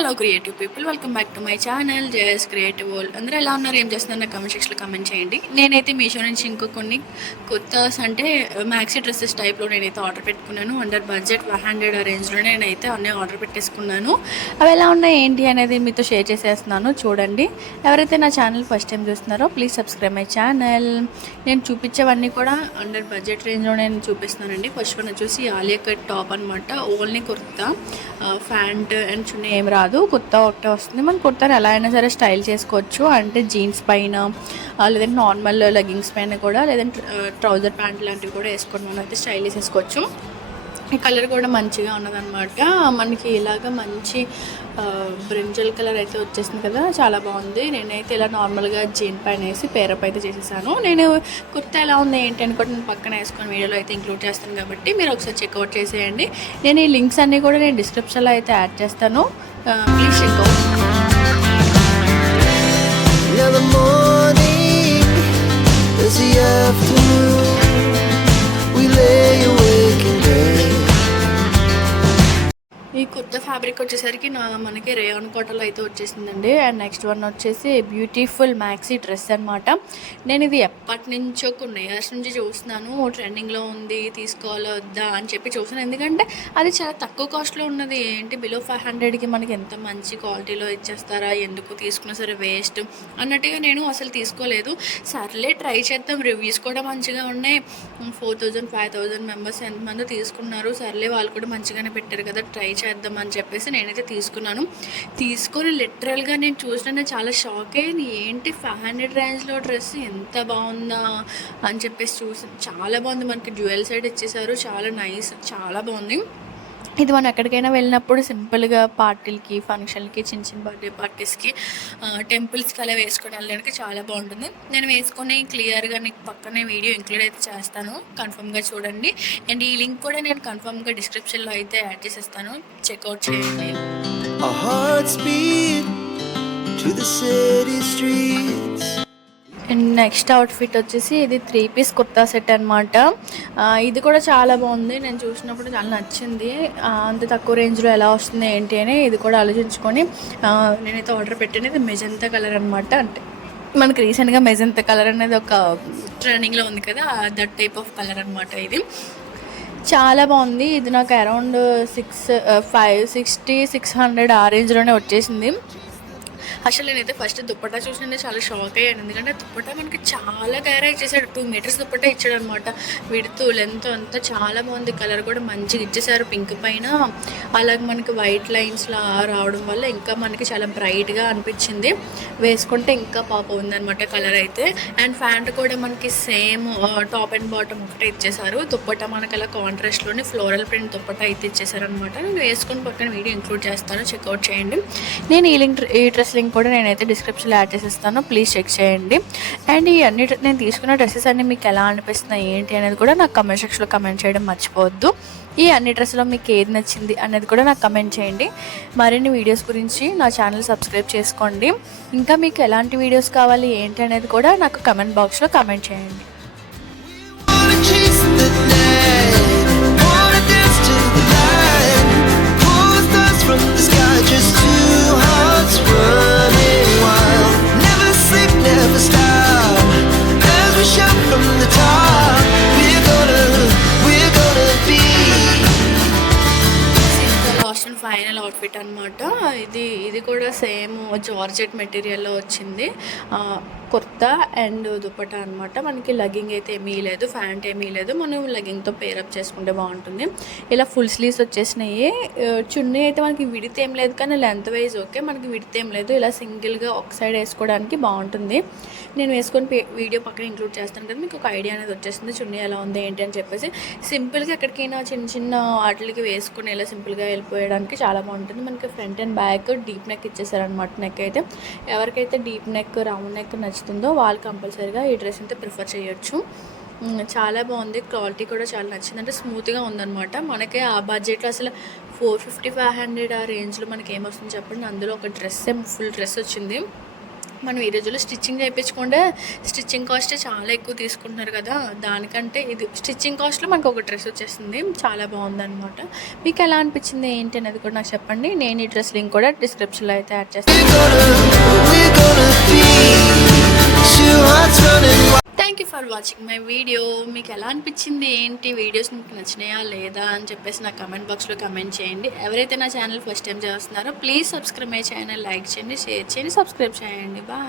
Hello creative people, welcome back to my channel JS creative world. అందరూ ఎలా ఉన్నారు, ఏం చేస్తున్నారు నాకు కామెంట్ సెక్షన్లో కామెంట్ చేయండి. నేనైతే మీషో నుంచి ఇంకో కొన్ని కొత్త అంటే మ్యాక్సీ డ్రెస్సెస్ టైప్లో నేనైతే ఆర్డర్ పెట్టుకున్నాను. అండర్ బడ్జెట్ 500 ఆ రేంజ్లో నేనైతే అన్నీ ఆర్డర్ పెట్టేసుకున్నాను. అవి ఎలా ఉన్నాయి ఏంటి అనేది మీతో షేర్ చేసేస్తున్నాను, చూడండి. ఎవరైతే నా ఛానల్ ఫస్ట్ టైం చూస్తున్నారో ప్లీజ్ సబ్స్క్రైబ్ మై ఛానల్. నేను చూపించేవన్నీ కూడా అండర్ బడ్జెట్ రేంజ్లో నేను చూపిస్తున్నానండి. ఫస్ట్ వన్ వచ్చేసి ఆలియా కట్ టాప్ అనమాట. ఓన్లీ కుర్తా, ప్యాంట్ అండ్ చున్నీ ఏం రాదు, కుర్తా ఒకటే వస్తుంది. మనం కుర్తాని ఎలా అయినా సరే స్టైల్ చేసుకోవచ్చు, అంటే జీన్స్ పైన లేదంటే నార్మల్ లెగ్గింగ్స్ పైన కూడా, లేదంటే ట్రౌజర్ ప్యాంట్ లాంటివి కూడా వేసుకొని మనం అయితే స్టైల్ చేసేసుకోవచ్చు. ఈ కలర్ కూడా మంచిగా ఉన్నదనమాట. మనకి ఇలాగ మంచి బ్రింజల్ కలర్ అయితే వచ్చేసింది కదా, చాలా బాగుంది. నేనైతే ఇలా నార్మల్గా జీన్ పైన వేసి పేరప్ అయితే చేసేసాను. నేను కుర్తా ఎలా ఉంది ఏంటి అని కూడా నేను పక్కన వేసుకొని వీడియోలో అయితే ఇంక్లూడ్ చేస్తాను, కాబట్టి మీరు ఒకసారి చెక్అవుట్ చేసేయండి. నేను ఈ లింక్స్ అన్నీ కూడా నేను డిస్క్రిప్షన్లో అయితే యాడ్ చేస్తాను, ప్లీజ్ చెక్అవుట్. ఈ కొత్త ఫ్యాబ్రిక్ వచ్చేసరికి మనకి రేయాన్ కాటన్లో అయితే వచ్చేసిందండి. అండ్ నెక్స్ట్ వన్ వచ్చేసి బ్యూటిఫుల్ మ్యాక్సీ డ్రెస్ అనమాట. నేను ఇది ఎప్పటి నుంచో కొన్ని ఇయర్స్ నుంచి చూస్తున్నాను, ట్రెండింగ్లో ఉంది, తీసుకోవాలా వద్దా అని చెప్పి చూస్తున్నాను. ఎందుకంటే అది చాలా తక్కువ కాస్ట్లో ఉన్నది. ఏంటి బిలో 500కి మనకి ఎంత మంచి క్వాలిటీలో ఇచ్చేస్తారా, ఎందుకు తీసుకున్నా సరే వేస్ట్ అన్నట్టుగా నేను అసలు తీసుకోలేదు. సర్లే ట్రై చేద్దాం, రివ్యూస్ కూడా మంచిగా ఉన్నాయి. 4000 5000 మెంబర్స్ ఎంతమంది తీసుకున్నారు, సర్లే వాళ్ళు కూడా మంచిగానే పెట్టారు కదా, ట్రై చేద్దామని చెప్పేసి నేనైతే తీసుకొని లిటరల్గా నేను చూసిన చాలా షాక్ అయ్యాను. ఏంటి 500 రేంజ్లో డ్రెస్ ఎంత బాగుందా అని చెప్పేసి చూసి, చాలా బాగుంది. మనకి డ్యూయల్ సైడ్ ఇచ్చేసారు, చాలా నైస్, చాలా బాగుంది. ఇది మనం ఎక్కడికైనా వెళ్ళినప్పుడు సింపుల్గా పార్టీలకి, ఫంక్షన్లకి, చిన్న చిన్న బర్త్డే పార్టీస్కి, టెంపుల్స్కి అలా వేసుకొని వెళ్ళడానికి చాలా బాగుంటుంది. నేను వేసుకొని క్లియర్గా నీకు పక్కనే వీడియో ఇంక్లూడ్ అయితే చేస్తాను, కన్ఫర్మ్గా చూడండి. అండ్ ఈ లింక్ కూడా నేను కన్ఫర్మ్గా డిస్క్రిప్షన్లో అయితే యాడ్ చేసేస్తాను, చెక్అవుట్ చేయండి. అండ్ నెక్స్ట్ అవుట్ఫిట్ వచ్చేసి ఇది 3 పీస్ కుర్తా సెట్ అనమాట. ఇది కూడా చాలా బాగుంది, నేను చూసినప్పుడు చాలా నచ్చింది. అంత తక్కువ రేంజ్లో ఎలా వస్తుంది ఏంటి అని ఇది కూడా ఆలోచించుకొని నేనైతే ఆర్డర్ పెట్టాను. ఇది మెజంతా కలర్ అనమాట. అంటే మనకి రీసెంట్గా మెజంతా కలర్ అనేది ఒక ట్రెండింగ్లో ఉంది కదా, దట్ టైప్ ఆఫ్ కలర్ అనమాట. ఇది చాలా బాగుంది. ఇది నాకు అరౌండ్ 600 ఆ రేంజ్లోనే వచ్చేసింది. అసలు నేనైతే ఫస్ట్ దుప్పట్టా చూసిన చాలా షాక్ అయ్యాను, ఎందుకంటే దుప్పట్టా మనకి చాలా గ్యారేజ్ చేశాడు. 2 మీటర్స్ దుప్పట్టా ఇచ్చాడు అనమాట. విడుతూ లెంత్ అంతా చాలా బాగుంది. కలర్ కూడా మంచిగా ఇచ్చేసారు, పింక్ పైన అలాగే మనకి వైట్ లైన్స్లా రావడం వల్ల ఇంకా మనకి చాలా బ్రైట్గా అనిపించింది. వేసుకుంటే ఇంకా పాప ఉందనమాట కలర్ అయితే. అండ్ ప్యాంట్ కూడా మనకి సేమ్ టాప్ అండ్ బాటమ్ ఒకటే ఇచ్చేసారు. దుప్పట్టా మనకి అలా కాంట్రాస్ట్లోని ఫ్లోరల్ ప్రింట్ దుప్పట్టా అయితే ఇచ్చేసారనమాట. నేను వేసుకొని పక్కన వీడియో ఇంక్లూడ్ చేస్తాను, చెక్అవుట్ చేయండి. నేను ఈ డ్రెస్ లింక్ కూడా నేనైతే డిస్క్రిప్షన్లో యాడ్ చేసేస్తాను, ప్లీజ్ చెక్ చేయండి. అండ్ ఈ అన్ని నేను తీసుకున్న డ్రెస్సెస్ అన్ని మీకు ఎలా అనిపిస్తున్నాయి ఏంటి అనేది కూడా నాకు కమెంట్ సెక్షన్లో కమెంట్ చేయడం మర్చిపోవద్దు. ఈ అన్ని డ్రెస్సులో మీకు ఏది నచ్చింది అనేది కూడా నాకు కమెంట్ చేయండి. మరిన్ని వీడియోస్ గురించి నా ఛానల్ సబ్స్క్రైబ్ చేసుకోండి. ఇంకా మీకు ఎలాంటి వీడియోస్ కావాలి ఏంటి అనేది కూడా నాకు కమెంట్ బాక్స్లో కమెంట్ చేయండి. ఫైనల్ అవుట్ఫిట్ అనమాట. ఇది కూడా సేమ్ జార్జెట్ మెటీరియల్లో వచ్చింది. కుర్తా అండ్ దుపట్టా అనమాట. మనకి లెగ్గింగ్ అయితే ఏమీ లేదు, ప్యాంట్ ఏమీ లేదు, మనం లెగ్గింగ్తో పేరప్ చేసుకుంటే బాగుంటుంది. ఇలా ఫుల్ స్లీవ్స్ వచ్చేసినాయి. చున్నీ అయితే మనకి విడితే ఏం లేదు, కానీ లెంత్ వైజ్ ఓకే, మనకి విడితే ఏం లేదు. ఇలా సింగిల్గా ఒక సైడ్ వేసుకోవడానికి బాగుంటుంది. నేను వేసుకొని వీడియో పక్కన ఇంక్లూడ్ చేస్తాను కదా, మీకు ఒక ఐడియా అనేది వచ్చేస్తుంది చున్నీ ఎలా ఉంది ఏంటి అని చెప్పేసి. సింపుల్గా ఎక్కడికైనా చిన్న చిన్న వాటికి వేసుకుని ఇలా సింపుల్గా వెళ్ళిపోయడానికి చాలా బాగుంటుంది. మనకి front and back deep neck ఇచ్చేసారనమాట. నెక్ అయితే ఎవరికైతే డీప్ నెక్, రౌండ్ నెక్ నచ్చుతుందో వాళ్ళు కంపల్సరీగా ఈ డ్రెస్ అయితే ప్రిఫర్ చేయొచ్చు. చాలా బాగుంది, క్వాలిటీ కూడా చాలా నచ్చింది. అంటే స్మూత్గా ఉందన్నమాట. మనకి ఆ బడ్జెట్లో అసలు 450 500 ఆ రేంజ్లో మనకి ఏమొస్తుంది చెప్పండి. అందులో ఒక డ్రెస్ ఫుల్ డ్రెస్ వచ్చింది. మనం ఈ రోజుల్లో స్టిచ్చింగ్ చేయించకుండా స్టిచ్చింగ్ కాస్ట్ చాలా ఎక్కువ తీసుకుంటున్నారు కదా, దానికంటే ఇది స్టిచ్చింగ్ కాస్ట్లో మనకు ఒక డ్రెస్ వచ్చేస్తుంది. చాలా బాగుందన్నమాట. మీకు ఎలా అనిపించింది ఏంటి అనేది కూడా నాకు చెప్పండి. నేను ఈ డ్రెస్ లింక్ కూడా డిస్క్రిప్షన్లో అయితే యాడ్ చేస్తాను. Thank you for watching my video. మీకు ఎలా అనిపించింది ఏంటి, వీడియోస్ మీకు నచ్చినాయా లేదా అని చెప్పేసి నా కమెంట్ బాక్స్లో కమెంట్ చేయండి. ఎవరైతే నా ఛానల్ ఫస్ట్ టైం చేస్తున్నారో please subscribe my channel, like చేయండి, షేర్ చేయండి, సబ్స్క్రైబ్ చేయండి. బాయ్.